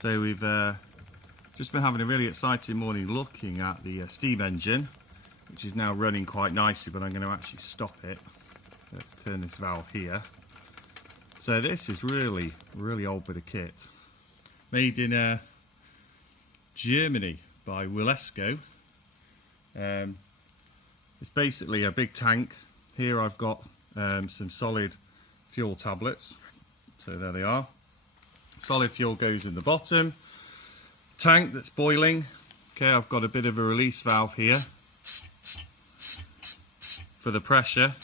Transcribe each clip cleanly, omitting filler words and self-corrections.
So we've just been having a really exciting morning looking at the steam engine, which is now running quite nicely, but I'm going to actually stop it. So let's turn this valve here. So this is really old bit of kit, made in Germany by Wilesco. It's basically a big tank. Here I've got some solid fuel tablets, so there they are. Solid fuel goes in the bottom. Tank that's boiling. Okay, I've got a bit of a release valve here for the pressure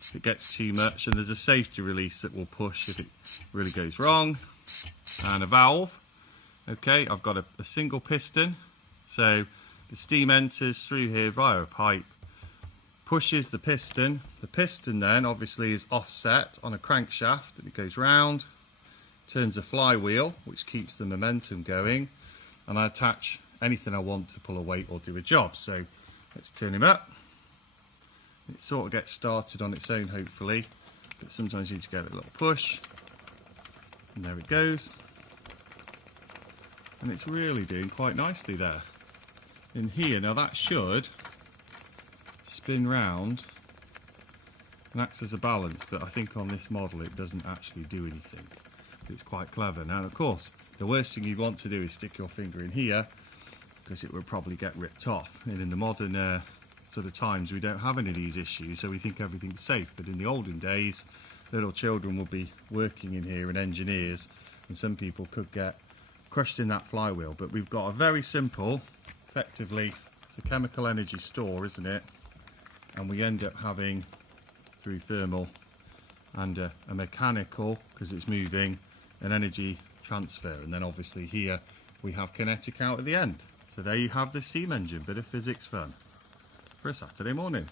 if it gets too much, and there's a safety release that will push if it really goes wrong, and a valve. Okay, I've got a single piston, so the steam enters through here via a pipe, pushes the piston. The piston then obviously is offset on a crankshaft, and it goes round, turns a flywheel which keeps the momentum going, and I attach anything I want to pull a weight or do a job. So let's turn him up. It sort of gets started on its own hopefully, but sometimes you need to get a little push, and there it goes, and it's really doing quite nicely there in here. Now that should spin round and acts as a balance, but I think on this model it doesn't actually do anything. It's quite clever. Now of course the worst thing you'd want to do is stick your finger in here, because it would probably get ripped off, and in the modern sort of times we don't have any of these issues, so we think everything's safe. But in the olden days, little children would be working in here and engineers, and some people could get crushed in that flywheel. But we've got a very simple, effectively it's a chemical energy store, isn't it, and we end up having through thermal and a mechanical, because it's moving, an energy transfer, and then obviously here we have kinetic out at the end. So there you have the steam engine, bit of physics fun for a Saturday morning.